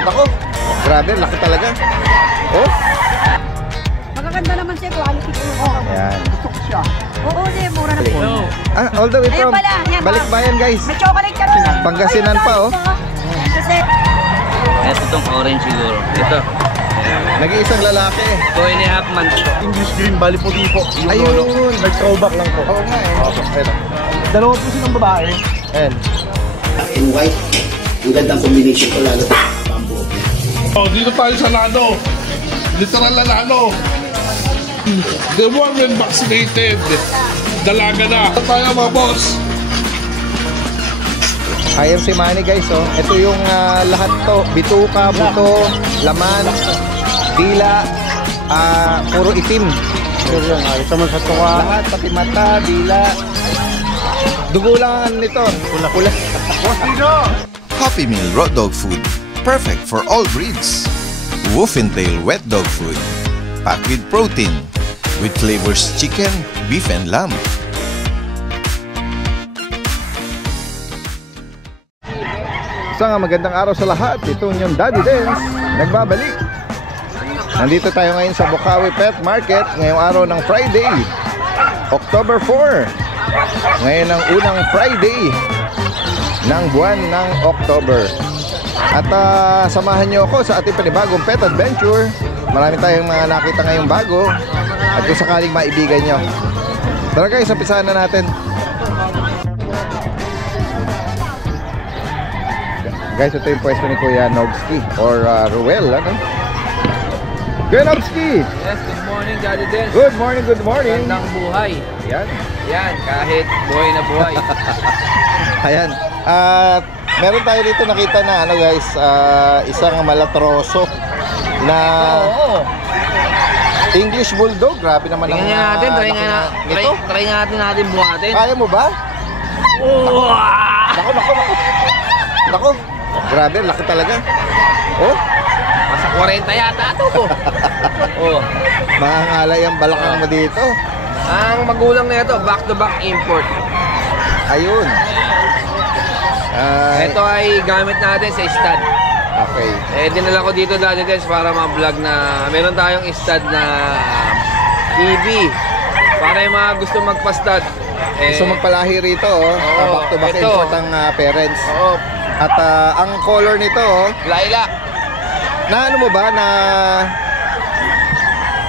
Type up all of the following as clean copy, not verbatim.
Nako, grabe, laki talaga. Oh. Magaganda naman siya, quality ko. Ayan. Gusto ko siya. Oo, di, mura na po. All the way from Balikbayan, guys. May chocolate ka rin. Pangasinan pa, oh. Kasi, Ito tong orange siguro. Ito. Nag-iisang lalaki. 2.5 months. English Green Valley puti po. Ayun. Nag-throwback lang po. Oo nga eh. Ito. Dalawa po silang babae. Ayan. Black and white. Ang gandang combination ko lalo. Bamboo. Oh, dito tayo sa Lano. Literal na Lano. The woman vaccinated. Dalaga na. Ito tayo mga boss. Ayan si Manny, guys, oh. Ito yung lahat to. Bituka, buto, laman, dila, puro itim. Lahat, pati mata, dila. Dugo lang ang nito. Pula-pula. Happy Meal Raw Dog Food. Perfect for all breeds. Wolf and Tail Wet Dog Food. Packed with protein. With flavors chicken, beef, and lamb. Isang magandang araw sa lahat. Ito yung Daddy Dance. Nagbabalik. Nandito tayo ngayon sa Bukawi Pet Market. Ngayong araw ng Friday, October 4. Ngayon ang unang Friday ng buwan ng October. At samahan nyo ako sa ating panibagong pet adventure. Marami tayong mga nakita ngayong bago. At kung sakaling maibigan nyo, tara guys, umpisahan na natin. Guys, ito yung pwesto ni Kuya Nogski or Ruel, ano? Kuya Nogski! Yes, good morning, Daddy Dance. Good morning, good morning! Gandang buhay. Yan. Yan, kahit buhay na buhay. Ayan. Meron tayo dito nakita na, ano guys, isang malatroso na English Bulldog. Grabe naman ang Tingnan natin, try nga natin buhatin. Kaya mo ba? Nako. Grabe, laki talaga. Oh, Nasa 40 yata ito. Oh. mahangalay ang balakang mo dito. Ang magulang na ito, back-to-back import. Ayun. Ito ay gamit natin sa stud. Okay. Dinala ko dito, Daddy Dance, para ma-vlog na meron tayong stud na EB. Para yung mga gusto magpa-stud. So magpalahi rito, oh. Back-to-back ito. import ang parents. Oo. At ang color nito, oh, Lilac. na ano mo ba na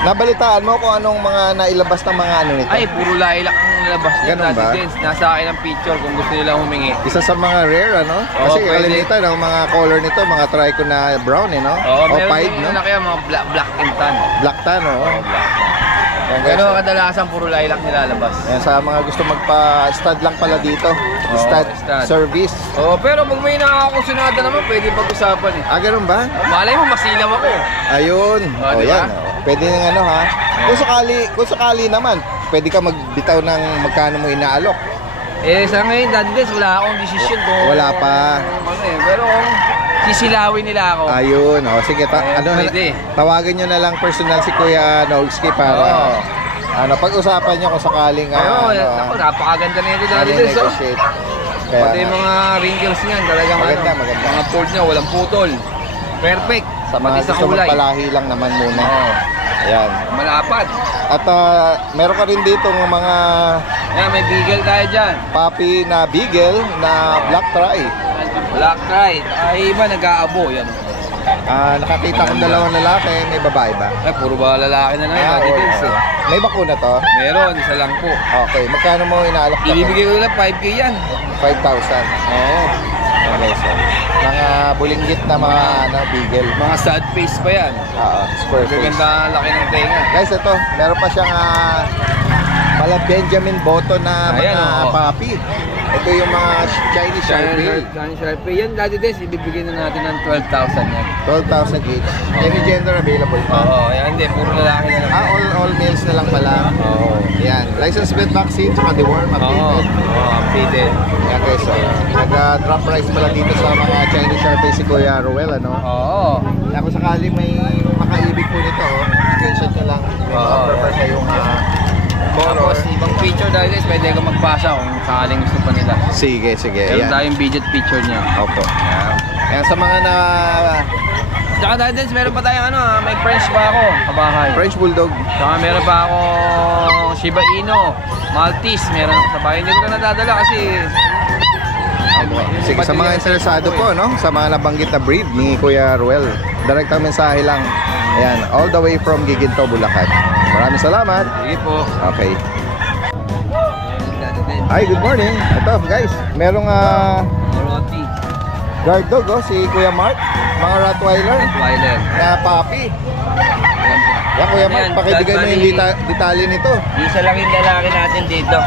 nabalitaan mo kung anong mga nailabas ng mga ano nito? Ay, puro lilac ang nalabas niya, Ganun ba? Daddy Dance. Nasa akin ang picture kung gusto nila humingi. Isa sa mga rare, ano? Oo, Kasi pwede. kalimitan ang mga color nito, mga trico na brown, eh, no? Oo, O meron pied, din no? na kaya mga black and tan. Black tan, oh. Ayan, guys, Pero oh. kadalasan puro lilac nilalabas. Ayan, sa mga gusto magpa-stud lang pala dito. Oo, Stud stud. service. Oh, pero pag may nakakakusunada naman, pwede pag-usapan eh. Ganun ba? Malay mo, masilaw ako. Ayun. Oh, O, diba? yan. Oh. Pwede nang ano, ha? Kung sakali naman, pwede ka magbitaw ng magkano mo inaalok. Sa ngayon, Daddy Dance, wala akong decision kung... Wala pa. Pero kung sisilawin nila ako. Ayun. O, sige. Pwede. Tawagan nyo na lang personal si Kuya Nogski para... pag-usapan nyo kung sakaling... Ako, napakaganda na ito, Daddy Dance. Oh. negotiate. Kaya, Pati yung mga wrinkles niyan, talagang Maganda. mga fold niya, walang putol. Perfect. sa mga Pati sa gusto kulay. magpalahi lang naman muna. Ayan. Malapad. At meron ka rin dito ng mga Yan, may beagle tayo dyan. puppy na beagle na black tri. Black Pride. Ay, iba nag-aabo. Yan. Nakakita kong dalawang lalaki, may babae ba? Ay, puro ba lalaki na lang. Daddy Dance, eh. May bakuna to? Meron, isa lang po. Okay, magkano mo inaalok na? Ibibigay ko lang 5K yan. 5,000. Oo. Okay, so mga bulinggit na mga beagle. Mga sad face pa yan. Square face. Gaganda ang laki ng tenga. Guys, ito, meron pa siyang pala Benjamin Button na Ayan, mga puppy. Ito yung mga Chinese Sharpei. Chinese Sharpei. Yan, Daddy Dance, ibibigay na natin ng 12,000 yan. 12,000 each. Any gender available pa? Oo, yan hindi. Puro lalaki na lang. All males na lang pala. Oo. Yan. License plate vaccine, tsaka deworm, Oo, updated. updated. Yan guys, so, nag-drop price pala dito sa mga Chinese Sharpei si Kuya Ruel, ano? Oo. Kung sakali may makaibig po nito, screenshot nyo lang. Prefer sa yung Tapos, ibang picture dahil guys, pwede ka magpasa kung sakaling gusto pa nila. Sige. Meron tayong budget picture niya. Opo. Ayan, sa mga Tsaka Daddy Dens, meron pa tayong may French pa ako, kabahay. French Bulldog. Tsaka meron pa ako Shiba Inu, Maltese, meron ako sa bahay. Hindi ko na nadadala kasi... Sige, sa mga interesado po, no? Sa mga nabanggit na breed ni Kuya Ruel, direct ang mensahe lang. Ayan, all the way from Giginto, Bulacan. Maraming salamat. Sige po. Okay. Hi, good morning. Ito guys, merong Roti. guard dog, si Kuya Mark. Mga Rottweiler Rottweiler. na puppy. Ayan po. Yan Kuya Mark, Ayan, pakibigay mo yung detalye nito. Isa lang yung lalaki natin dito.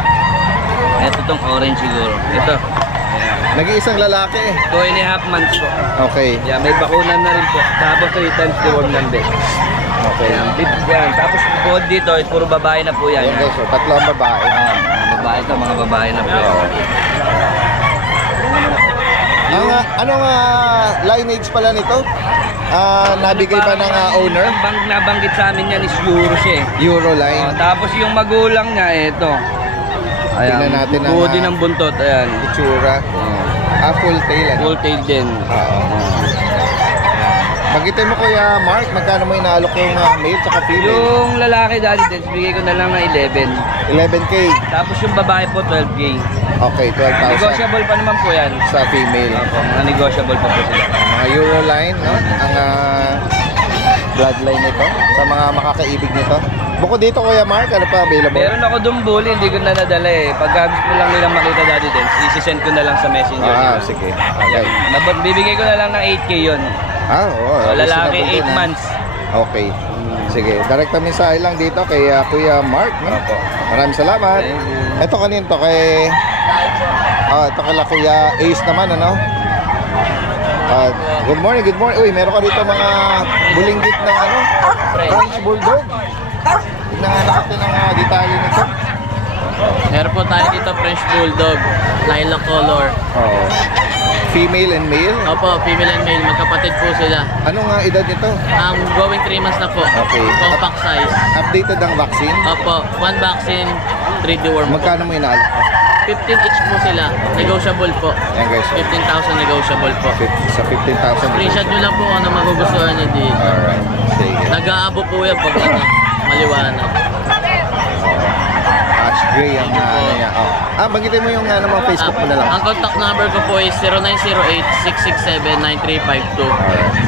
Ito tong orange siguro. Ito. Ayan. Nag-iisang lalaki. 2.5 months po. Okay. Yan, may bakunan na rin po. Tapos 3 times deworm ng bed. Okay. Yan. Tapos bukod dito, puro babae na po yan. Yan guys, tatlo ang babae. Mga babae ito, mga babae na po yan. Anong lineage pala nito? Nabigay ba ng owner? Nabanggit sa amin yan is Euro siya eh. Euro line. Tapos yung magulang niya, ito. Tingnan natin ang buo din ang buntot, ayan. itsura. Full tail. Full tail din. Magitin mo Kuya Mark, magkano mo inaalok yung male tsaka female? Yung lalaki Daddy Dens, bigay ko na lang ng 11. 11K. Tapos yung babae po, 12K. Okay, 12,000 Negotiable pa naman po yan. sa female. Opo, mga negotiable pa po sila. Mga Euro line, no? Ang bloodline nito sa mga makakaibig nito. Bukod dito Kuya Mark, ano pa available? Meron ako doon bully, hindi ko na nadala eh. Pag gusto lang nilang makita Daddy Dens, isi-send ko na lang sa messenger. Sige. Okay. Bibigay ko na lang ng 8K yun. Oo. So, lalaki, reasonable din, 8 months. Okay. Sige, direct na mensahe lang dito kay Kuya Mark, no? Maraming salamat. Thank you. Ito kanino to kay ito kay Kuya Ace naman, ano? Good morning, good morning. Uy, meron ka rito mga bulinggit ng French Bulldog. Tignan nga natin ang detalye nito. Meron po tayo dito French Bulldog, lilac color. Female and male. Opo, female and male, magkapatid po sila. Anong edad nito? Ang going 3 months na po. Okay. Compact size. Updated ang vaccine. Opo, 1 vaccine, 3 deworm po. Magkano mo inaal? 15 each po sila. Negotiable po. Yan guys. 15,000 negotiable po. Sa 15,000. Screenshot nyo lang po kung ano magugustuhan nyo dito. Alright. Sige. Nag-aabo po yan pag maliwanag. Ash gray ang niya. Banggitin mo yung mga Facebook mo na lang. Ang contact number ko po is 0908-667-9352.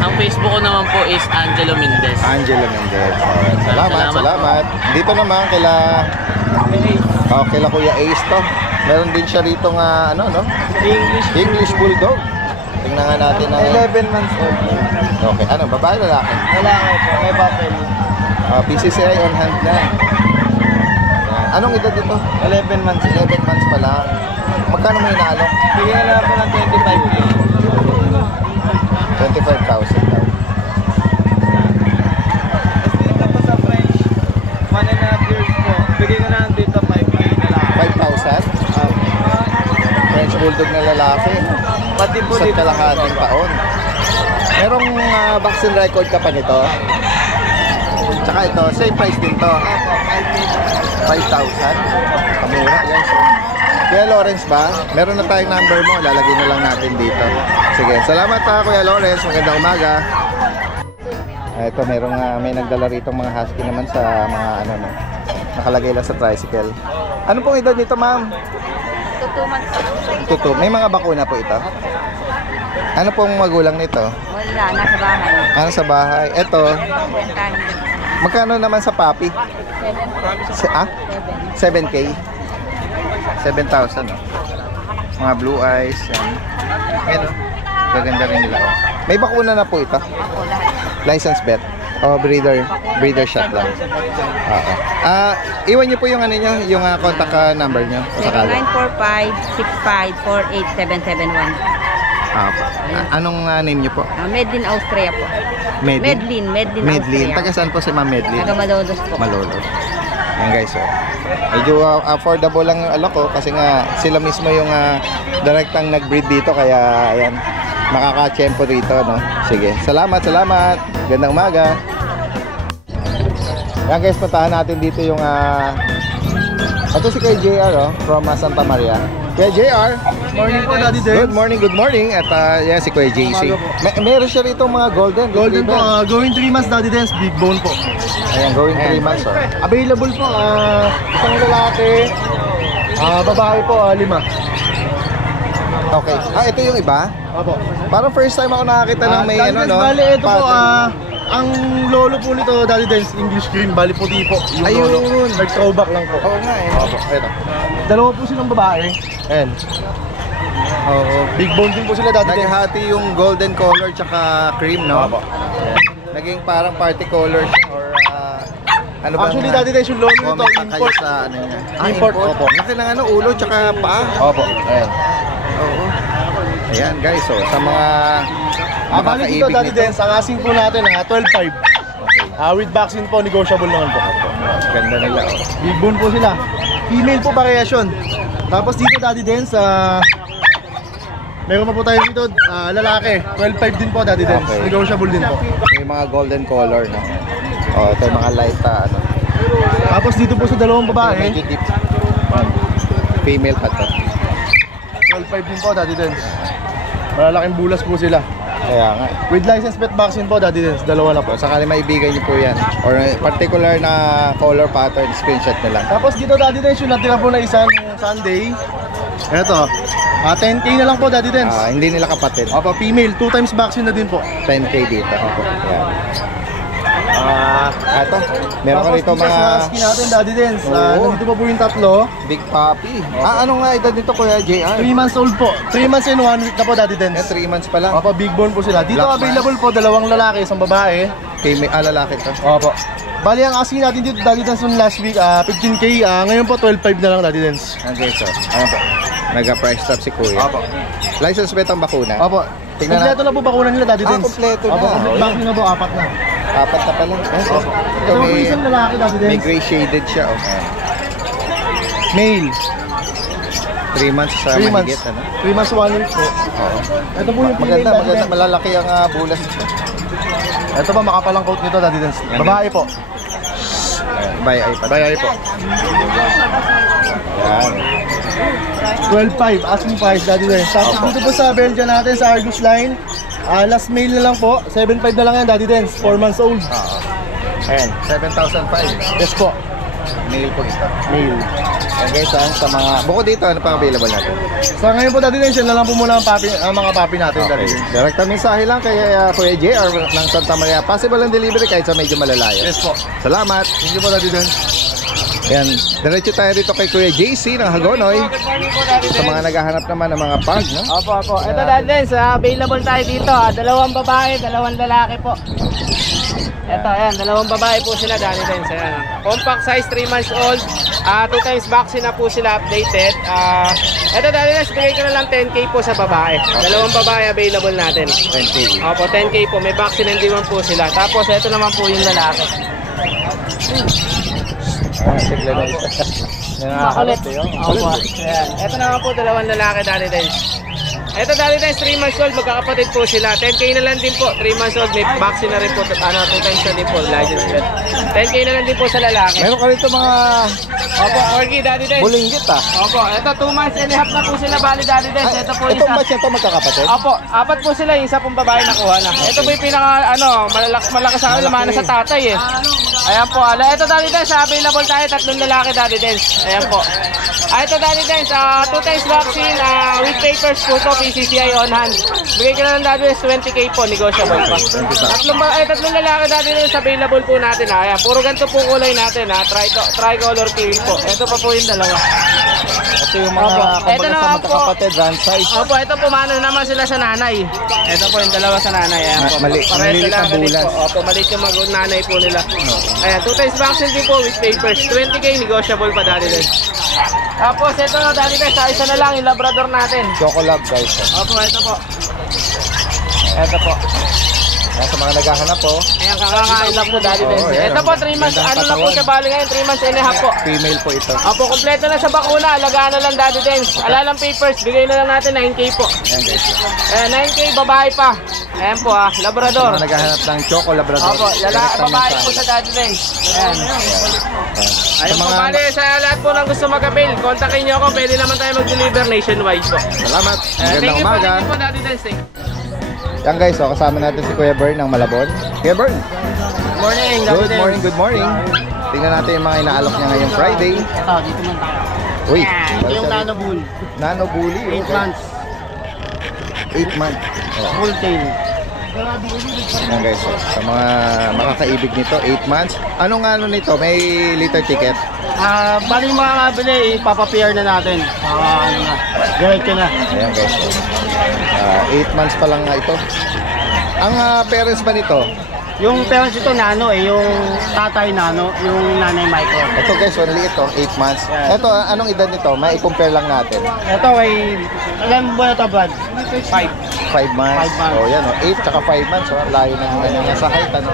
Ang Facebook ko naman po is Angelo Mendez. Angelo Mendez. Alright. Salamat. Dito naman kila Kuya Ace to. Meron din siya rito English Bulldog. Tingnan nga natin ang 11 months old. Okay, babae lalaki? Lalaki po, may papel. PCCI on hand na. Anong edad dito? 11 months. 11 months pa lang. Magkano mo inaalok? Bigyan na lang po ng 25K. 25,000 daw. Tapos sa French, 1.5 years po. Bigyan ko na lang dito 5K na lang. 5,000? French Bulldog na lalaki. Pati po Sa dito. kalahating taon. Merong vaccine record ka pa nito? Tsaka ito, same price din to. 5,000. Kamura guys. Kuya Lawrence ba? Meron na tayong number mo. Lalagay na lang natin dito. Sige, salamat Kuya Lawrence. Magandang umaga. Ito, may nagdala rito mga husky naman sa mga nakalagay lang sa tricycle. Ano pong edad nito, ma'am? 2 months. Tuto. May mga bakuna po ito. Ano pong magulang nito? Wala, nasa bahay. Ano sa bahay? Ito, magkano naman sa puppy? 7K? 7,000, no? Mga blue eyes, yan. Ayan, gaganda rin nila. May bakuna na po ito? License bet? O breeder shot lang? Oo. Iwan niyo po yung yung contact number niyo. 0945-6548-771. Anong name niyo po? Made in Austria po. Medlin. Austria. Taga saan po si Ma'am Medlin? Taga Malolos po. Malolos. Yan guys, medyo affordable lang yung alok ko kasi nga sila mismo yung direktang nag-breed dito kaya ayan, makaka-tiyempo dito, no? Sige, salamat. Gandang umaga. Yan guys, puntahan natin dito yung ito si Kuya JR from Santa Maria. Kuya JR, Morning po, Daddy Dance. Good morning. At yan si Kuya JC. Meron siya rito mga golden. Golden po, retriever. going 3 months, Daddy Dance, big bone po. Ayan, going 3 months. Oh. Available po, isang lalaki, babae po, 5. Okay. Ito yung iba? Opo. Parang first time ako nakakita ng may Daddy ano, Dance, no? bali, ito po, pattern. ang lolo po nito, Daddy Dance, English cream, bali puti po. Yung Ayun. lolo. Nag-throwback lang po. Oo nga eh. Opo, ito. Dalawa po silang babae. Ayan. Oo. Big bone din po sila, Daddy Dance. Naghati yung golden color tsaka cream, no? Opo. Naging parang party color siya or ano ba? Actually, Daddy Dance, yung lolo nito, comment na kayo import. sa ano niya. Import, opo. Laki ng ano, ulo tsaka paa. Opo. Ayan. Oo. Ayan guys, so sa mga Bali dito, Daddy Dance, ang asing po natin, 12.5. With vaccine po, negotiable naman po. Ganda nila, oh. Big bone po sila. Female po variation. Tapos dito, Daddy Dance, meron pa po tayo dito, lalaki. 12.5 din po, Daddy Dance. Okay. Negotiable din po. May mga golden color, no? Oh, ito yung mga light, ano. Tapos dito po sa dalawang babae, Medyo deep. Female pa to. 12.5 din po, Daddy Dance. Malalaking bulas po sila. Kaya nga. With license pet vaccine po, Daddy Dance. Dalawa na po. Sakali maibigan niyo po yan. Or particular na color pattern, screenshot nyo lang. Tapos dito, Daddy Dance, yung natira po na isang Sunday. Eto, 10K na lang po, Daddy Dance. Hindi nila kapatid. Opo, female, 2 times vaccine na din po. 10K dito. Yan. Ito. Meron ka Tapos rito dito sa mga husky natin, Daddy Dance. Oo. Nandito po yung tatlo. big puppy. Ano nga edad nito, Kuya JR? 3 months old po. 3 months and 1 week na po, Daddy Dance. 3 months pa lang. Opo, big bone po sila. Dito Black available po, dalawang lalaki, isang babae. Lalaki to. Opo. Bali, ang asking natin dito, Daddy Dance, yung last week, 15K. Ngayon po, 12.5 na lang, Daddy Dance. Okay, so. Ano po? Nag-price stop si Kuya. Opo. License plate ang bakuna? Opo. Tingnan Kompleto na po bakuna nila, Daddy Dance. kompleto na. Opo, complete vaccine na po, 4 na. 4 na pala. Ito Ito po may, isang lalaki, Daddy may Dance. gray shaded siya. Okay. Male. 3 months sa 3 months. mahigit. Ano? 3 months, 1 week po. Oo. Ito po yung female, Maganda, Daddy maganda. Dance. Malalaki ang bulas nito. Ito ba, makapalang coat nito, Daddy Dance. Babae po. By iPad. Babae po. Yan. 12.5, asking price, Daddy Dance. Tapos dito po sa Belgian natin, sa Argus line, last mail na lang po, 7.5 na lang yan, Daddy Dance, 4 months old. Ayan, 7,005. Yes po, Mail po ito. mail. Ayan guys, sa mga... Bukod dito, ano pa available natin? So ngayon po, Daddy Dance, yan na lang po muna ang mga papi natin, Daddy Dance. Direct mensahe lang kay Kuya JR ng Santa Maria. Possible ang delivery kahit sa medyo malalayo. Yes po. Salamat. Thank you po, Daddy Dance. Ayan, diretso tayo dito kay Kuya JC ng Hagonoy. Good morning po, Daddy Sa mga naghahanap naman ng mga pug, no? Opo, opo. Ito, Daddy Dance, available tayo dito. Dalawang babae, dalawang lalaki po. Ito, ayan, dalawang babae po sila, Daddy Dance. Ayan. Compact size, 3 months old. 2 times vaccine na po sila updated. Ito, Daddy Dance, bigay ko na lang 10K po sa babae. Dalawang babae available natin. 10K. Opo, 10K po. May vaccine and diwan po sila. Tapos, ito naman po yung lalaki. Sigla na ito. Makulit. Opo. Ayan. Ito naman po, dalawang lalaki, Daddy Dance. Ito, Daddy Dance, 3 months old, magkakapatid po sila. 10K na lang din po, 3 months old, may vaccine na rin po, 2 times na din po, license plate. 10K na lang din po sa lalaki. Meron ka rito mga Opo, Corgi, Daddy Dance. bulinggit, Opo, ito 2 months and a half na po sila, bali, Daddy Dance. Ito po Itong isa. batch na ito magkakapatid? Opo, 4 po sila, yung isa pong babae nakuha na. Ito po yung pinaka, malakas sa akin, lamana sa tatay eh. Ayan po, ito, Daddy Dance, available tayo, 3 lalaki, Daddy Dance. Ayan po. Ito, Daddy Dance, 2 times vaccine, with papers po po, PCCI on hand. Bigay ko na lang, Daddy Dance, 20K po, negotiable pa. Tatlong lalaki, Daddy Dance, available po natin. Ayan, puro ganito po kulay natin, tricolor teal po. Ito pa po yung dalawa. Ito yung mga Opo. Ito kumbaga sa naman po. magkakapatid, run size. Opo, ito pumano naman sila sa nanay. Ito po yung dalawa sa nanay. Ayan po. Maliit Parehas na lalaki din bulas. po. Opo, maliit yung nanay po nila. Ayan, 2 times vaccine din po with papers. 20K negotiable pa, Daddy Dance. Tapos ito, Daddy Dance, isa na lang yung Labrador natin. Chocolab guys. Opo, ito po. Ito po. Yan, sa mga naghahanap po. Ayan, kakakain lang po, Daddy Dance. ayan. Ito po, 3 months, Gandang ano na po katawan. siya, bali ngayon, 3 months and a half po. Female po ito. Opo, kompleto na sa bakuna, alagaan na lang, Daddy Dance. Alalang papers, bigay na lang natin 9K po. Yan guys. Ayan, 9K, babae pa. Ayan po Labrador. Mga naghahanap ng Choco Labrador. Opo, babae po sa Daddy Dens. Ayan. Ayun po, bali, sa lahat po ng gusto mag-avail, kontakin nyo ako, pwede naman tayo mag-deliver nationwide po. Salamat. Thank Magandang you umaga. po Daddy Dens. Yan guys, so kasama natin si Kuya Bern ng Malabon. Kuya Bern, Good morning, Daddy good Dens. morning, good morning. Tingnan natin yung mga inaalok niya ngayong Friday. Ito, dito man tayo. Uy, Yung Nano Bull, Nano Bully. 8 months, 8 months. Oh. full tail. Yan guys, so, sa mga makakaibig nito, 8 months. Anong ano nito? May litter ticket? Bali mga kabili, ipapapier na natin. Ano na, diretso na. Ayan guys, so, 8 months pa lang nga ito. Ang parents ba nito? Yung parents ito Nano yung tatay Nano, yung nanay Micro. Ito guys, only ito, 8 months. Ito, anong edad nito? May i-compare lang natin. Ito ay, alam mo na ito Brad? 5. 5 months. 5 months. Oh, yan, 8 tsaka 5 months. Oh, layo ng kanya sa height, ano?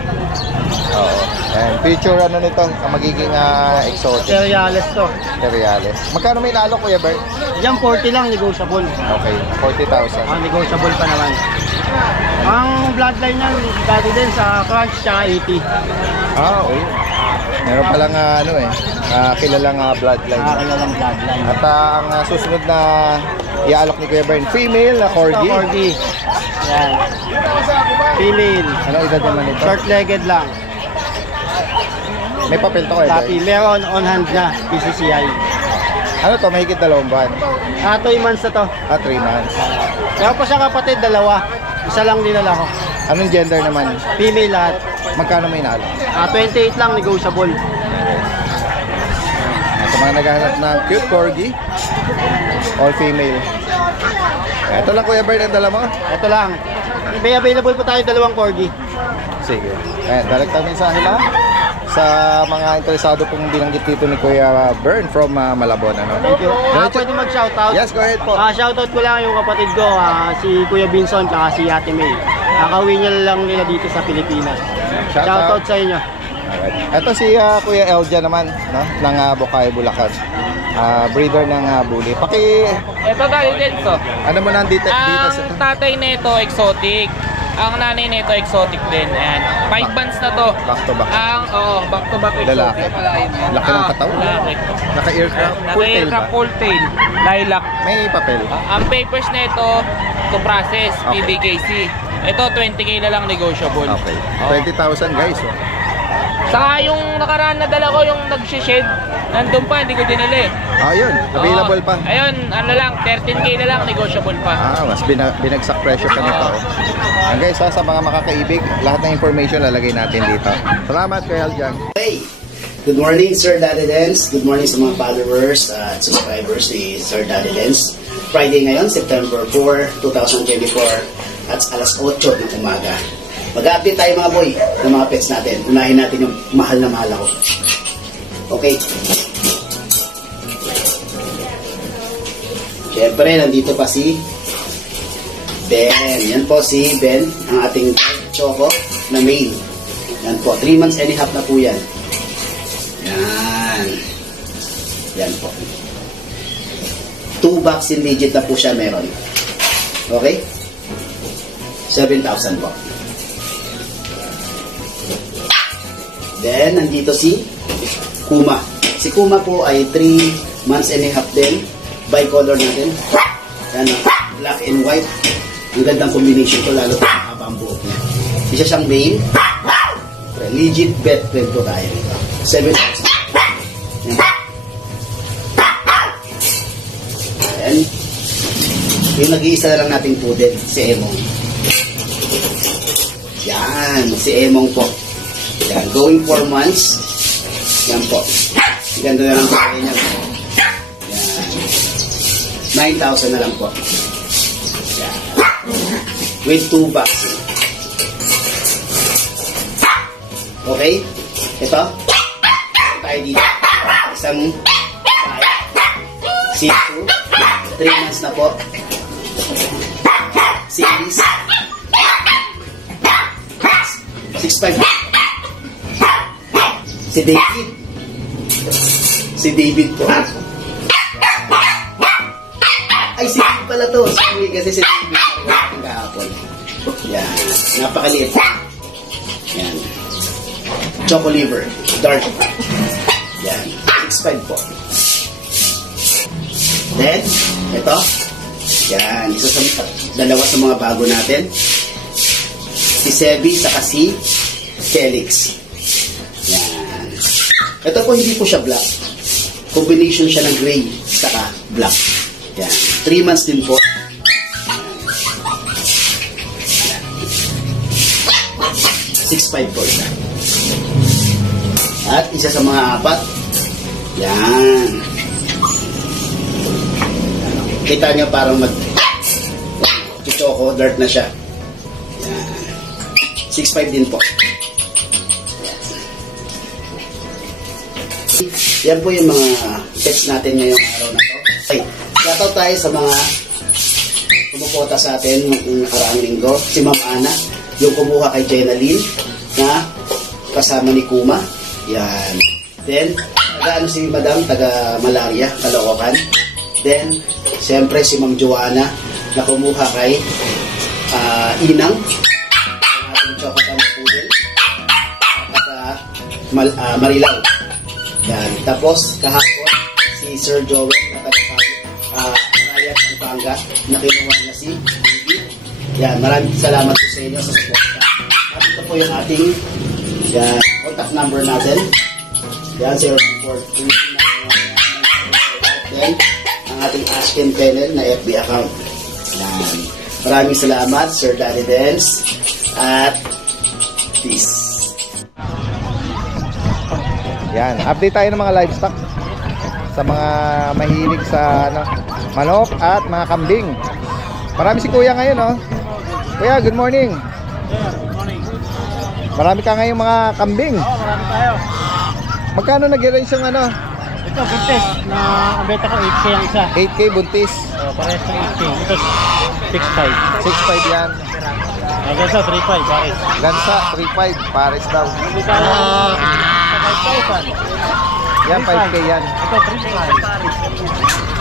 Oo. And future ano nito, ang magiging exotic. Cereales to. Cereales. Magkano may nalo, Kuya Bert? Yan 40 lang, negotiable. Okay, 40,000. Negotiable pa naman. Ang bloodline niyan, dati din sa Crunch tsaka 80. Okay. Meron palang kilalang bloodline. Nakakalang bloodline. At ang susunod na iaalok ni Kuya Bern, female na corgi. Ito, corgi. Yan. Female. Anong edad naman ito? Short-legged lang. May papel to, Kuya Dati, Bern. meron on hand na, PCCI. Ano to, mahigit 2 buwan? 2 months na to. 3 months. Meron pa siya kapatid, 2. Isa lang dinala ko. Anong gender naman? Female lahat. Magkano may nalo? 28 lang, negotiable. Sa mga naghahanap ng cute corgi, all female. Ito lang, Kuya Bern, ang dala mo? Ito lang. May available po tayo 2 corgi. Sige. Ayan, direct mensahe lang sa mga interesado pong binanggit dito ni Kuya Bern from Malabon. Ano? Thank you. Pwede mag-shoutout? Yes, go ahead po. Shoutout ko lang yung kapatid ko, si Kuya Binson at si Ate May. Kakauwi niya lang nila dito sa Pilipinas. Shoutout sa inyo. Alright. Ito si Kuya Elja naman, no? Ng Bukay, Bulacan. Breeder ng bully. Ito dahil din to. Ano mo nandito? Ang tatay nito exotic. Ang nanay nito exotic din. Ayan. 5 months na to. Back to back. Back to back exotic. Lalaki. Laki ng katawan. Lalaki. Naka-aircraft. Full tail ba? Naka-aircraft full tail. Lilac. May papel. Ang papers nito to process, Okay. PBKC. Ito 20k na lang negotiable. Okay. 20,000 guys. Oh. Saka yung nakaraan na dala ko, yung nag-shed, nandun pa, hindi ko dinili. Yun. Available pa. Ayun, ano lang, 13k na lang, negotiable pa. Mas binagsak presyo pa nito. Yan guys, sa mga makakaibig, lahat ng information lalagay natin dito. Salamat, Kuya Eljan. Hey! Good morning, Sir Daddy Dens. Good morning sa mga followers at subscribers ni Sir Daddy Dens. Friday ngayon, September 4, 2024 at alas 8 ng umaga. Mag-update tayo mga boy ng mga pets natin. Unahin natin yung mahal na mahal ako. Okay. Siyempre, nandito pa si Ben. Yan po si Ben, ang ating choco na male. Yan po, 3 months and a half na po yan. Yan. Yan po. 2 vaccine legit na po siya meron. Okay? 7,000 po. Then, nandito si Kuma. Si Kuma po ay 3 months and a half din. Bicolor natin. Yan, black and white. Ang gandang combination to, lalo pa mahaba ang buhok niya. Isa siyang male. Legit vet friend po tayo nito. 7,000. Yan. Ayan. Yung nag-iisa na lang nating poodle, si Emong. Yan, si Emong po. Yan, going 4 months. Yan po. Ganda na lang po kayo niya. Yan. 9,000 na lang po. Yan. With 2 vaccine. Okay? Ito. Tayo dito. Isang C2. 3 months na po. Series. 6'5". Si David. Si David po. Ay, si David pala to. Sorry, kasi si David natin kahapon. Yan. Napakaliit. Yan. Choco liver. Dark. Yan. 6.5 po. Then, ito. Yan. Isa sa dalawa sa mga bago natin. Si Sebi saka si Felix. Yan. Ito po hindi po siya black. Combination siya ng gray saka black. Yan. 3 months din po. 6.5 po siya. At isa sa mga apat. Yan. Kita nyo parang choco dirt na siya. Yan. 6.5 din po. Yan po yung mga pets natin ngayong araw na to. Okay. Shoutout tayo sa mga pumupunta sa atin ng nakaraang linggo. Si Ma'am Ana, yung kumuha kay Jenna Lynn na kasama ni Kuma. Yan. Then, si Madam, taga Malaria, Caloocan. Then, siyempre si Ma'am Joanna na kumuha kay Inang, ating chocolate poodle, at Marilaw. Yan. Tapos, kahapon, si Sir Joel na taga-Rayat, Pampanga, na kinuha na si Bibi. Yan. Maraming salamat po sa inyo sa support. At ito po yung ating contact number natin. Yan, 043. Then, ang ating Ask and Panel na FB account. Yan. Maraming salamat, Sir Daddy Dance. At peace. Yan, update tayo ng mga livestock sa mga mahilig sa manok at mga kambing. Marami si Kuya ngayon, oh. Kuya, good morning. Good morning. Marami ka ngayong mga kambing. Oo, marami tayo. Magkano nag-range yung Ito, buntis na ang beta ko 8K ang isa. 8K buntis. Parehas ng 8K. Ito, 6.5. 6.5 yan. Gansa, 3.5, pares. Gansa, 3.5. Pares daw. Hindi tayo sa 5,000. Yan, 5K yan. Ito, 3.5.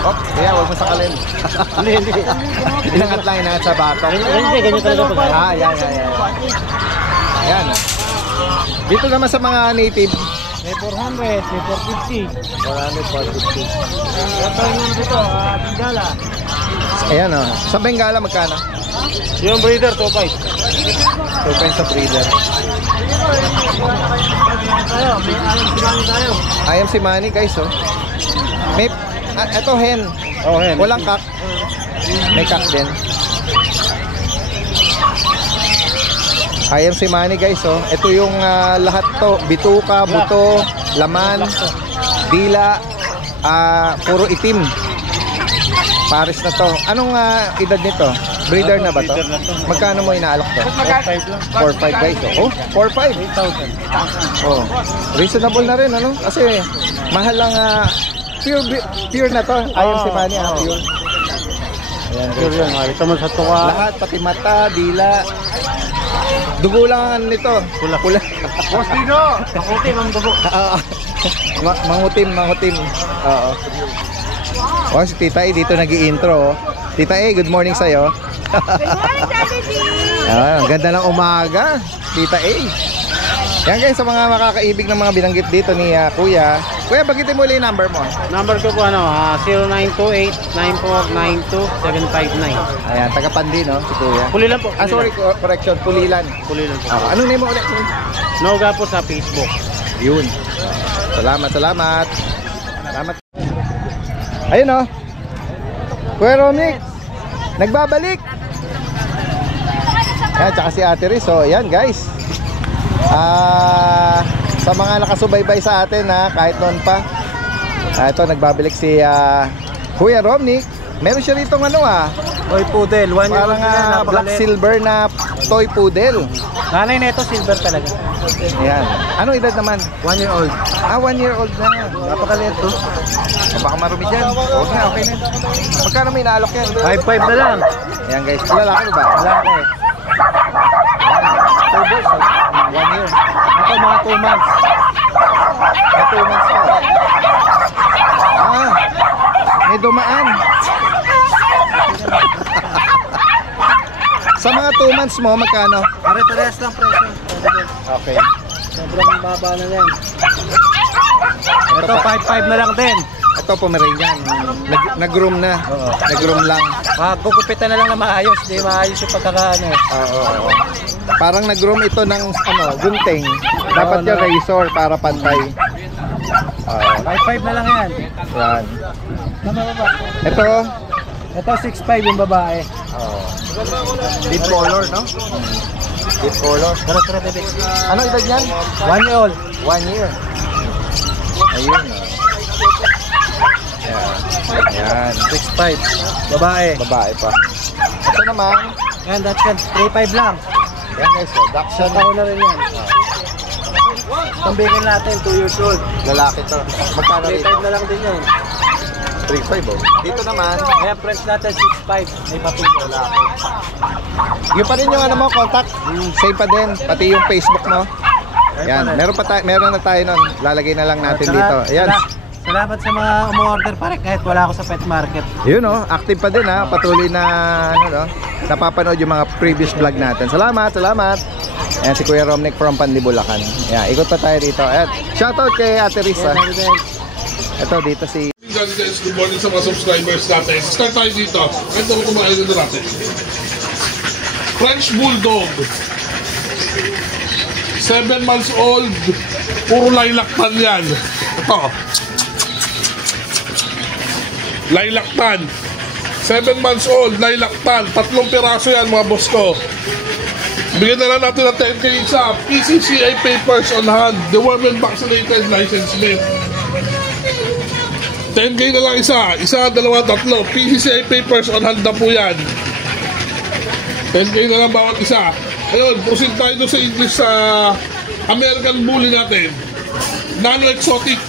Oh, kaya huwag mo sakalin. Hindi. Inangat lang, inangat sa bato. Hindi, ganyan talaga pag Yan. Yan. Dito naman sa mga native. May 400, may 450. 450. Ito yung dito, Bengala. Ayan, oh. Sa Bengala, magkano? Yung breeder, 2.5. 2.5 sa breeder. Tayo, may alam si Manny tayo. Ayam si Manny, guys, oh. May, ito hen. Oh, hen. Walang kak. May kak din. Ayam si Manny, guys, oh. Ito yung lahat to. Bituka, buto, laman, dila, puro itim. Pares na to. Anong edad nito? Breeder na ba to? Magkano mo inaalok to? 4.5 lang. 4.5, guys, oh. 4.5. 8,000. Oh. Reasonable na rin, ano? Kasi mahal lang pure na to. Ayam si Manny, pure. Ayan, Sure yan, ito mo sa tuka. lahat, pati mata, dila. Dugo lang ang nito. Pula. Boss Dino! Makuti, ma'am dugo. Mangutim. Oo. Oh, si Tita E dito nag-i-intro. Tita E, good morning sa'yo. Good morning, Daddy D! Ang ganda ng umaga, Tita E. Yan guys, sa mga makakaibig ng mga binanggit dito ni Kuya. Kuya, bagitin mo ulit yung number mo. Number ko po 0928-9492-759. Ayan, taga-Pandi, no, si Kuya. Puli lang po. Sorry, correction, Pulilan. Puli lang po. Anong name mo ulit? Noga po sa Facebook. Yun. Salamat. Ayun, oh. Kuya Romnick, nagbabalik. Ayan, tsaka si Ate Riz. So, ayan guys. Sa mga nakasubaybay sa atin, kahit noon pa. Ito, nagbabalik si Kuya Romnick. Meron siya rito Toy Poodle. 1 year parang black silver na toy poodle. Nanay na ito, silver talaga. Ayan. Anong edad naman? 1 year old. 1 year old na. Napakaliit to. Baka marumi dyan. Okay na. Magkano may inaalok yan? 5.5 na lang. Ayan guys. Lalaki ba? Lalaki. Ayan. Tubos. 1 year. Ito mga 2 months. May 2 months pa. May dumaan. Sa mga 2 months mo, magkano? Pare-parehas lang presyo. Okay. Sobrang baba na yan. Ito, 5-5 na lang din. Ito, Pomeranian. Nag-groom na. Nag-groom lang. Gugupitan na lang na maayos. Di maayos yung pagkakaano. Oo. Parang nag-groom ito ng gunting. Dapat yung razor para pantay. 5-5 na lang yan. Yan. Ito, Ito, 6-5 yung babae. deep color, no? Deep color. Tara, bebe. Ano edad yan? 1 year old. 1 year. Ayun. Ayan. 6-5. Babae. Babae pa. Ito naman. Yan, that's yan. 3-5 lang. Yan guys, Dachshund. Sa taon na rin yan. Tambigan natin, 2 years old. Lalaki to. Magkano rin? 3-5 na lang din yun. 3.5 oh. Dito naman, Ayan, friends natin, 6'5". May papel lalaki. yung pa rin yung ano mo, contact. Same pa din, pati yung Facebook mo. Yan, meron na tayo nun. Lalagay na lang natin dito. Ayan. Salamat sa mga umorder pare kahit wala ako sa pet market. Yun oh, active pa din ha. Patuloy na napapanood yung mga previous vlog natin. Salamat. Ayan si Kuya Romnick from Pandibulacan. Ayan, ikot pa tayo dito. Ayan, shoutout kay Ate Risa. Ito dito si Good morning sa mga subscribers natin. Start tayo dito. Ito ko kumain dito natin. French Bulldog. 7 months old. Puro lilac tan yan. Ito. Lilac tan. 7 months old, lilac tan. 3 piraso yan mga boss ko. Bigyan na lang natin ng 10K isa. PCCI papers on hand. Deworm and vaccinated, license plate. 10K na lang isa. Isa, dalawa, tatlo. PCCI papers on hand na po yan. 10K na lang bawat isa. Ayun, proceed tayo doon sa English sa American Bully natin. Nano exotic.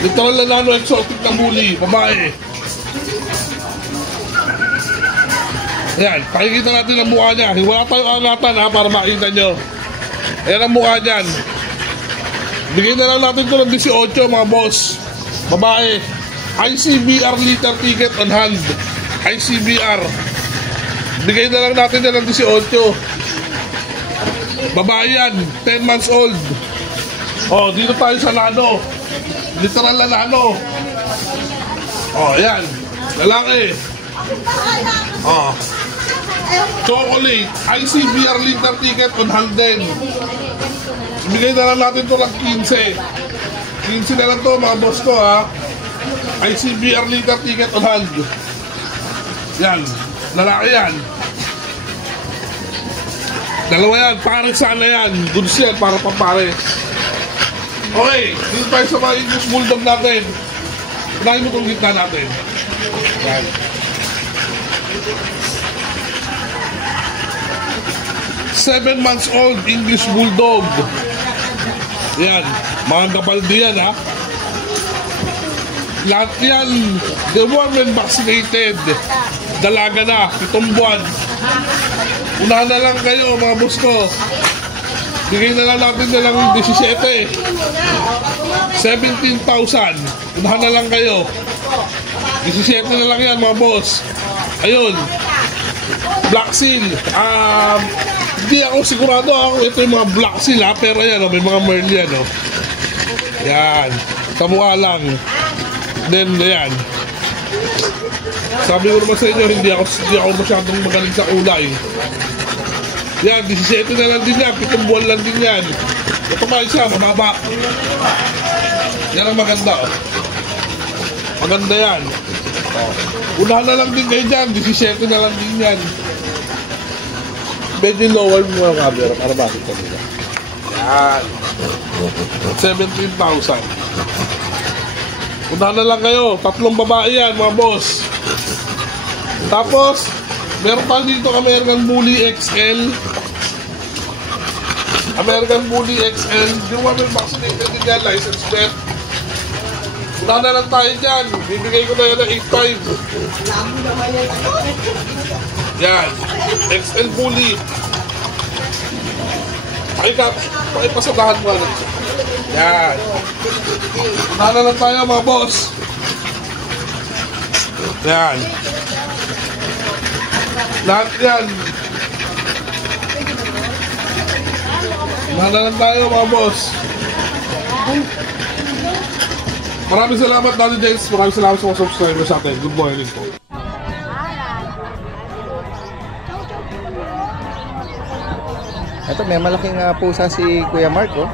Literal na nano exotic na bully. Babae. Ayan, pakikita natin ang mukha niya. Wala tayong angatan ha, para makita nyo. Ayan ang mukha niyan. Bigyan na lang natin ito ng 18 mga boss. Babae. ICBR liter ticket on hand. ICBR. Bigay na lang natin yan ng 18. Babae yan. 10 months old. Oh, dito tayo sa Nano. Literal na Nano. Oh, yan. Lalaki. Oh. Chocolate. ICBR liter ticket on hand din. Bigay na lang natin ito ng 15. 15 na lang to mga boss ko ha. ICBR liter ticket on hand. Yan. Lalaki yan. Dalawa yan. Pares sana yan. Goods yan para pampares. Okay. Dito tayo sa mga English Bulldog natin. Unahin mo itong gitna natin. Yan. Seven months old English Bulldog. Yan. Mga gabaldi yan ha. Lahat yan deworm and vaccinated. Dalaga na. 7 buwan. Unahan na lang kayo mga boss ko. Bigay na lang natin na lang 17. 17,000. Unahan na lang kayo. 17 na lang yan mga boss. Ayun. Black Seal. Hindi ako sigurado ako ito yung mga Black Seal ha. Pero yan may mga Merl yan oh. Yan. Kamukha lang. Then yan. Sabi ko naman sa inyo, hindi ako masyadong magaling sa kulay. Yan, 17 na lang din yan. 7 buwan lang din yan. Ito pa isa, mababa. Yan ang maganda oh. Maganda yan. Unahan na lang din kayo dyan. 17 na lang din yan. Medyo lower mo ang camera para bakit ka nila. Yan. 17,000. Unahan na lang kayo. 3 babae yan mga boss. Tapos, meron pa dito American Bully XL. American Bully XL. Yung mga vaccinated din yan, license plate. Unahan na lang tayo dyan. Bibigay ko na yan ng 8.5. Yan. XL Bully. Pakipasadahan mo na. Yan. Unahan na lang tayo mga boss. Yan. Lahat yan. Mana lang tayo mga boss. Maraming salamat Daddy Dance. Maraming salamat sa mga subscribers sa atin. Good morning po. Ito, may malaking pusa si Kuya Mark, oh.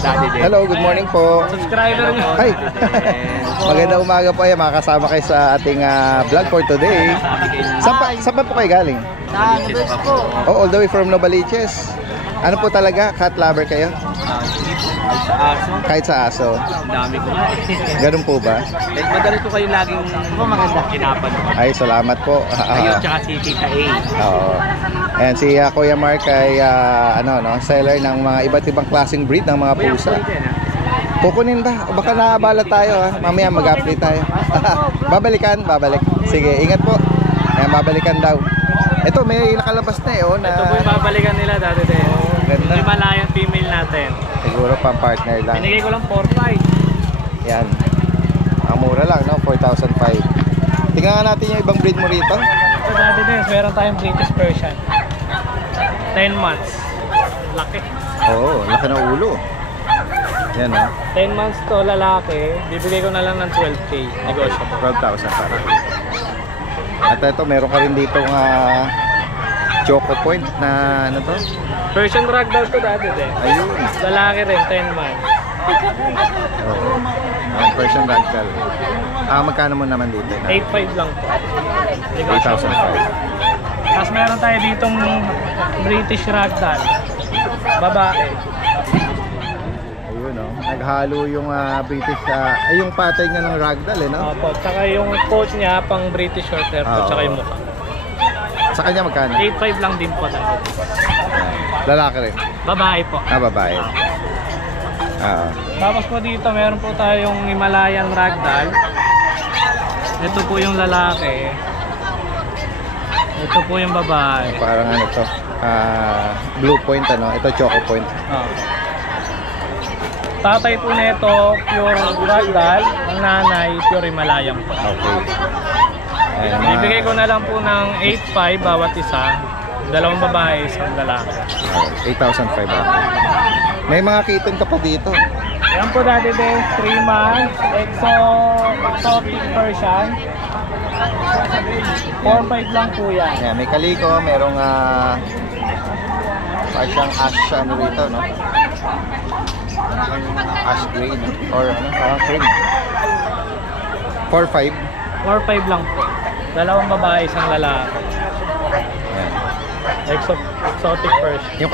Daddy Dance. Hello, good morning po. Subscriber nyo. Hi! Magandang umaga po. Makasama kayo sa ating vlog for today. Saan pa po kayo galing? Oh, all the way from Novaliches. Ano po talaga? Cat lover kayo? Kahit sa aso. Ang dami ko nga eh. Ganun po ba? Madalit ko kayo laging kinapan. Ay, salamat po. Ayun, tsaka si Tita A. Oo. Ayan, si Kuya Mark ay seller ng mga iba't ibang klaseng breed ng mga pusa. Kukunin ba? O baka naabala tayo ha. Mamaya mag-update tayo. Babalik. Sige, ingat po. Ayan, babalikan daw. Ito, may nakalabas na eh. Oh, na... Ito po yung babalikan nila dati din. Ganda. Yung Himalayan female natin. Siguro pang partner lang. Binigay ko lang 4,500. Yan. Ang mura lang, no? 4,500. Tingnan nga natin yung ibang breed mo rito. Ito dati din, meron tayong British Persian. 10 months. Laki. Oo, laki ng ulo. Yan, oh. 10 months to lalaki, bibigay ko na lang ng 12K. Negotiable. 12,000 para. At ito, meron ka rin dito Choco Point na ano to? Persian Ragdoll to dati din. Ayun. Lalaki rin, 10 months. Oo. Persian Ragdoll. Magkano mo naman dito? 8,500 lang po. 8,500. Tapos meron tayo ditong British Ragdoll. Babae. Ayun, oh. Naghalo yung British, yung pattern niya ng Ragdoll, eh, no? Opo, tsaka yung coach niya pang British short hair po, tsaka yung mukha. Sa kanya magkano? 8,500 lang din po dati. Lalaki rin. Babae po. Babae. Tapos po dito, meron po tayong Himalayan Ragdoll. Ito po yung lalaki. Ito po yung babae. Parang ano to? Blue Point, ano? Ito Choco Point. Tatay po nito, pure Ragdoll. Ang nanay, pure Himalayan po. Okay. Ayan, Bibigay ko na lang po ng 8,500 bawat isa. Dalawang babae, isang lalaki. 8,500. May mga kitten ka pa dito. Yan po dati din, 3 months, exotic Persian. 4,500 lang po yan. Ayan, may kaliko, merong parang ash ano rito, no? Ash green or ano, parang cream. 4,500. 4,500 lang po. Dalawang babae, isang lalaki. Ayan. Exotic Persian. Yung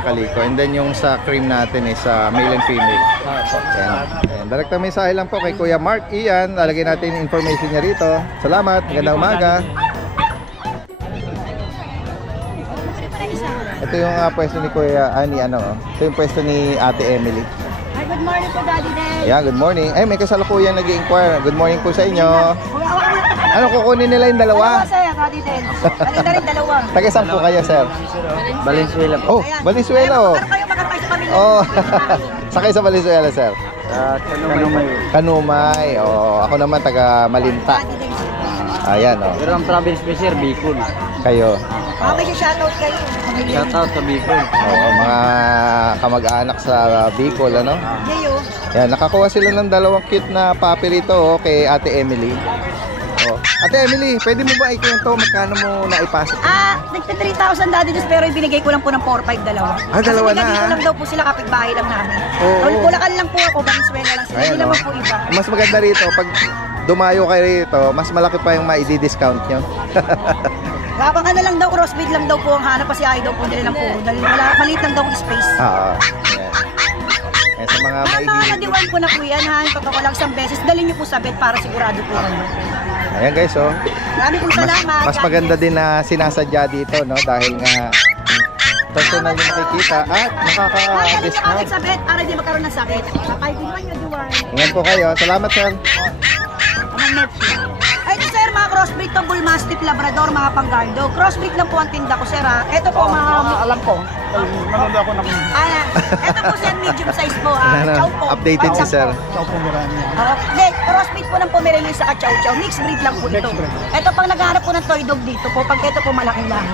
kaliko. And then yung sa cream natin is male and female. Ayan. Direktang mensahe lang po kay Kuya Mark Ian. Lalagay natin yung information niya rito. Salamat. Magandang umaga. Ito yung pwesto ni Kuya ito yung pwesto ni Ate Emily. Hi, good morning po, Daddy Dance. Yeah, good morning. Ay, may kasalukuyan nag-i-inquire. Good morning po sa inyo. Ano kukunin nila yung dalawa? Dalawa sa'yo, Daddy Dance. Maganda rin dalawa. Taga saan po kayo, sir? Valenzuela po. Oh, Valenzuela. Oh. Para kayo magkatay sa pamilya. Oh. Sakay sa Valenzuela, sir? Kanumay. Kanumay. Oh, ako naman taga Malinta. Daddy Dance. Ayan, oh. Pero ang province special, Bicol. Kayo. May shoutout kayo. Shoutout sa Bicol. Oo, mga kamag-anak sa Bicol, ano? Yayo. Yan, nakakuha sila ng dalawang cute na puppy rito, oh, kay Ate Emily. Oh. Ate Emily, pwede mo ba ikwento magkano mo naipasok? Nagta 3,000 Daddy Dance pero ibinigay ko lang po ng 4,500 dalawa. Dalawa Kasi na, dito lang daw po sila kapitbahay lang namin. Oo. Bulacan lang po ako, Valenzuela lang sila. Hindi naman po iba. Mas maganda rito, pag dumayo kayo rito, mas malaki pa yung ma-i-discount nyo. Kapag ano lang daw, crossbreed lang daw po ang hanap kasi ayaw daw po nila ng puro. Dahil maliit lang daw ang space. Oo. Yan. Yan sa mga Mga mahihilig. nadiwan ko na po yan ha. Totoo lang isang beses. Dalhin niyo po sa bed para sigurado po kayo. Ayan guys, oh. Marami pong salamat. Mas maganda din na sinasadya dito, no? Dahil nga personal yung nakikita at Dalhin niyo agad nakaka-discount. sa bed para di magkaroon ng sakit. Kapay din niyo, Duwan. Ingat po kayo. Salamat, sir. Ay, ito sir, mga crossbreed to, Bull Mastiff, Labrador, mga Panggardo. Crossbreed lang po ang tinda ko, sir. Ito po, mga... Alam ko. Nanonood ako ng... Ito po, sir, medium size po. Chow po. Updated si sir. Chow Pomeranian. Hindi, crossbreed po ng Pomeranian sa Chow Chow. Mixed breed lang po ito. Ito pang naghahanap po ng toy dog dito po. Pag ito po malaking lahi.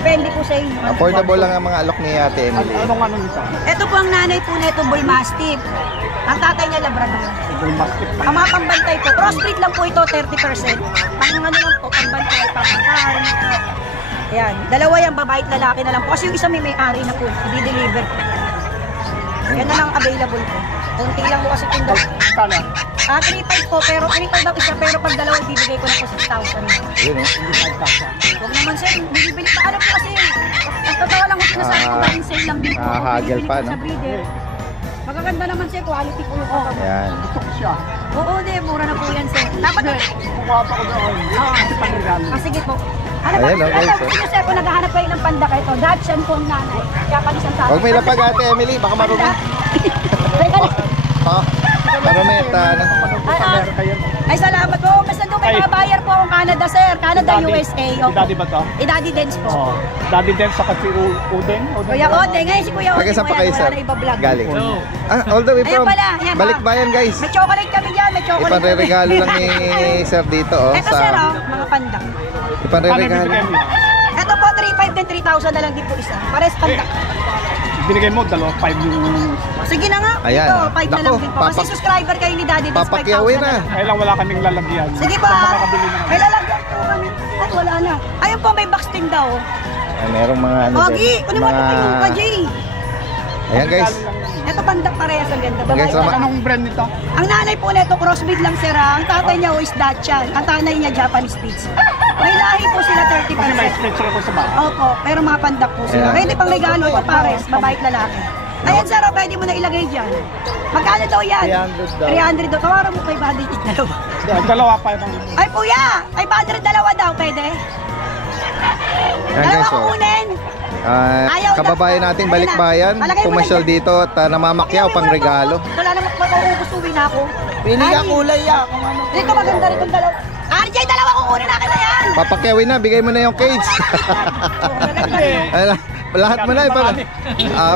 Depende po sa inyo. Affordable lang ang mga alok ni Ate Emily. Anong ano nito? Ito po ang nanay po nito, Bull Mastiff. Ang tatay niya, Labrador. Bull Mastiff. Ang mga pambantay po, crossbreed lang po ito, 30%. Pang ano lang po, pambantay, pangkakal. Ayan, dalawa yan, babae at lalaki na lang po. Kasi yung isa may-ari na po, i-deliver po. Yan na lang available po. Kunti lang po kasi tinda. Kala? 3.5 po, pero 3.5 lang isa, pero pag dalawa ibibigay ko na po 6,000. Yun eh. Huwag naman sir, bibili pa ano po kasi. Ang totoo lang kung sinasabi ko galing sale lang dito. Hagel pa, no? Sa breeder. Magaganda naman sir, quality po yung okay. Ayan. Gusto ko siya. Oo, di, mura na po yan sir. Dapat Kukuha pa ko doon. Oo, sige po. Ano ba? Ayan, okay, sir. Sige sir, kung naghahanap kayo ng panda kayo, Dachshund po ang nanay. Kaya pag isang tao. Huwag may lapag Ate Emily, baka marunong. Teka lang. Marunong ano. Ay, salamat po. Basta doon may mga buyer po akong Canada, sir. Canada, USA. Si Daddy ba to? Daddy Dance po. Oo. Daddy Dance sa kasi Uden. Kuya Ode, ngayon si Kuya Ode. Taga saan pa kayo, wala sir? na iba-vlog. Galing. All the way Ayan from pala, ayan, Balikbayan, guys. May chocolate kami dyan, may chocolate. Ipanre-regalo lang ni sir dito, oh. Ito sir, mga panda. Ipanre-regalo. Ito po, 3.5 din, 3,000 na lang din po isa. Pares panda. Binigay mo, 5 yung... Sige na nga, Ayan. ito, 5 na lang Naku, din po. Kasi subscriber kayo ni Daddy, that's 5,000 Papakyawin na. Kaya lang wala kaming lalagyan. Sige Saan pa, makakabili na? may lalagyan po kami. Ay, wala na. Ayun po, may box din daw. Ay, merong mga ano Ogi, kunin mo ito yung pa, Jay. Ayan, guys. Ito panda parehas ang ganda. Guys, Babae. Anong brand nito? Ang nanay po nito, crossbreed lang sir. Ang tatay niya is Dachshund. Ang tanay niya Japanese Spitz. May lahi po sila Kasi may 30%. stretcher ako sa bahay. Opo, pero mga panda po sila. Ayan. Pwede pang regalo po pares, babae at lalaki. Ayan sir, pwede mo na ilagay dyan. Magkano daw yan? 300 daw. 300 daw. Tawaran mo 500 each dalawa. Dalawa pa yung... Ay kuya, 500 dalawa daw, pwede? Ayan, Dalawa guys, oh. kukunin. Ayaw lang Kababayan po. nating Ayan Balikbayan, na. Malagay mo pumasyal lang dyan. dito at namamakyaw pang regalo. Wala naman, mag-uubos uwi na ako. Pili ka, kulay ya. Dito maganda rin itong dalawa. RJ, dalawa kukunin na kita yan. Papakyawin na, bigay mo na yung cage. Ala, lahat mo na Marami.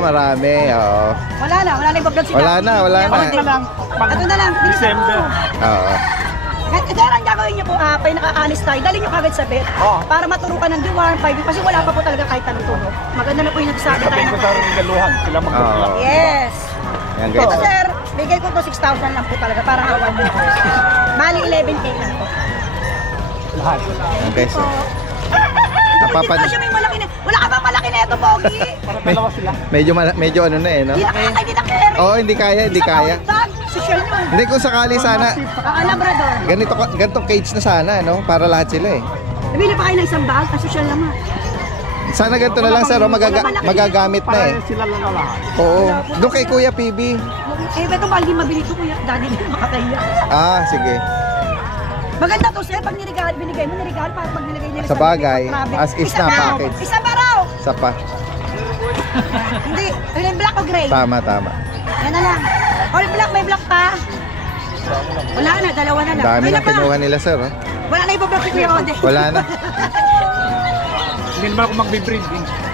marami. Oo. Wala na iba-vlog si Wala Daddy. na, wala na. Ito na lang. Ito na lang, bilisan December. mo. Oo. Ito ang gagawin niyo po, pinaka-honest tayo. Dali niyo kagad sa vet. Para maturo ka ng deworm, 5 kasi wala pa po talaga kahit anong turo. Maganda na po yung nagsabi tayo. Sabihin ko sa regaluhan. Sila magkakala. Oo. Yes. Ayan, Ito guys. sir, bigay ko to 6,000 lang po talaga para hawan mo. Bali 11K lang po. Lahat. Ayan, guys. So, Napapan- Hindi may malaki na. Wala ka bang malaki na ito, Pogi? Para dalawa sila. Medyo ano na eh, no? Hindi na kaya, hindi na kaya. Oo, hindi kaya. Social nyo. Hindi, kung sakali sana, Labrador. ganitong cage na sana, no? Para lahat sila eh. Nabili pa kayo ng isang bag, social naman. Sana ganito na lang, sir, oh, magagamit na eh. Para sila lang na lahat. Oo. Doon kay Kuya PB. Eh, beto ba, hindi mabili ko, kuya. Daddy, hindi makakaya. Ah, sige. Maganda to, sir. Pag nirigalo, binigay mo, nirigalo para pag nilagay nila Sa bagay, travel. as is Isa na pa. package. Isa pa raw. Isa pa. Hindi, yung black o gray? Tama. Yan na lang. All black, may black pa. Wala na, dalawa na Ang lang. dami Wala na pa. kinuha nila, sir. Oh. Wala na ibablock si Kuya Ode. Wala na. Hindi naman ako magbe-breed.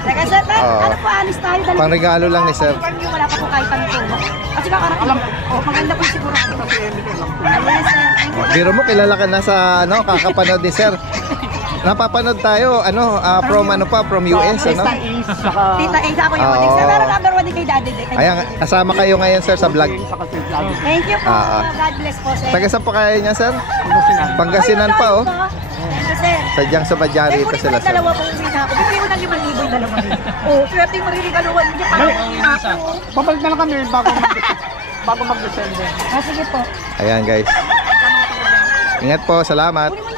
Teka, sir, Oo. ano po, honest tayo. Dalawa. Pangregalo lang ni sir. Wala pa po kahit anong tulong. Kasi alam ko, maganda po sigurado. Yes, sir. Thank you. Biro mo, kilala ka na sa kakapanood ni sir. Napapanood tayo, from US, ano? Tita Eda ako yung Oo. Sir, pero number 1 din kay Daddy. Ayan, kasama kayo ngayon, sir, sa vlog. Thank you po. Oo. God bless po, sir. Taga saan pa kaya niya, sir? Pangasinan pa, oh. Thank you, sir. Sadyang sa Badyari ito sila, sir. Dalawa po uwi na ako. Bibili ko ng 5,000 yung dalawa rin. Oo, swerte yung maririgaluhan niya. Parang uwi na ako. Babalik na lang kami bago mag-December. Sige po. Ayan, guys. Ingat po, salamat. Kunin mo